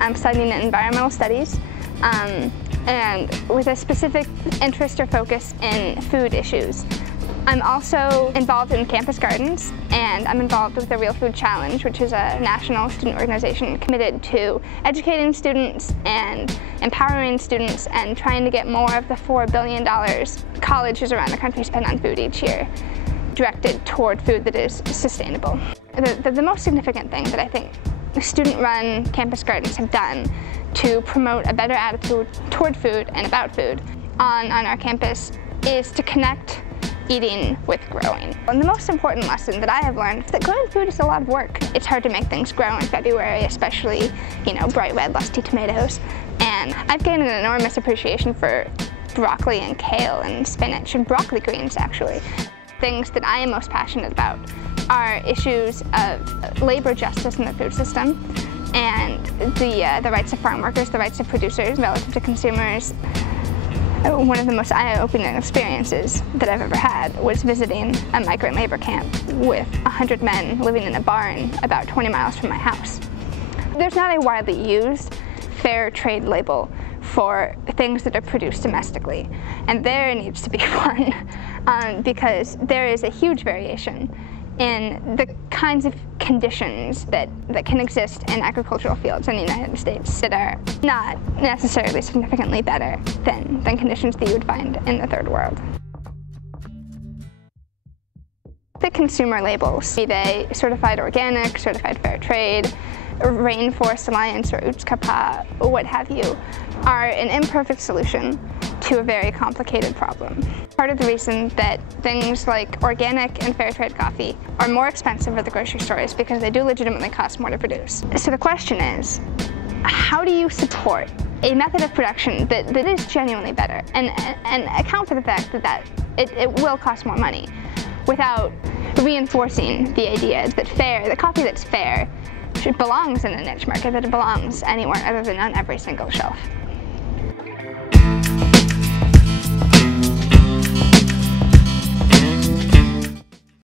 I'm studying environmental studies and with a specific interest or focus in food issues. I'm also involved in campus gardens, and I'm involved with the Real Food Challenge, which is a national student organization committed to educating students and empowering students and trying to get more of the $4 billion colleges around the country spend on food each year directed toward food that is sustainable. The most significant thing that I think student-run campus gardens have done to promote a better attitude toward food and about food on our campus is to connect eating with growing. And the most important lesson that I have learned is that growing food is a lot of work. It's hard to make things grow in February, especially, bright red lusty tomatoes. And I've gained an enormous appreciation for broccoli and kale and spinach and broccoli greens, actually. Things that I am most passionate about are issues of labor justice in the food system and the rights of farm workers, the rights of producers relative to consumers. One of the most eye-opening experiences that I've ever had was visiting a migrant labor camp with 100 men living in a barn about 20 miles from my house. There's not a widely used fair trade label for things that are produced domestically, and there needs to be one because there is a huge variation in the kinds of conditions that can exist in agricultural fields in the United States that are not necessarily significantly better than conditions that you would find in the third world. The consumer labels, be they certified organic, certified fair trade, Rainforest Alliance or UTSCAPA, what have you, are an imperfect solution to a very complicated problem. Part of the reason that things like organic and fair trade coffee are more expensive at the grocery store is because they do legitimately cost more to produce. So the question is, how do you support a method of production that is genuinely better and account for the fact that it will cost more money without reinforcing the idea that coffee that's fair belongs in a niche market, that it belongs anywhere other than on every single shelf?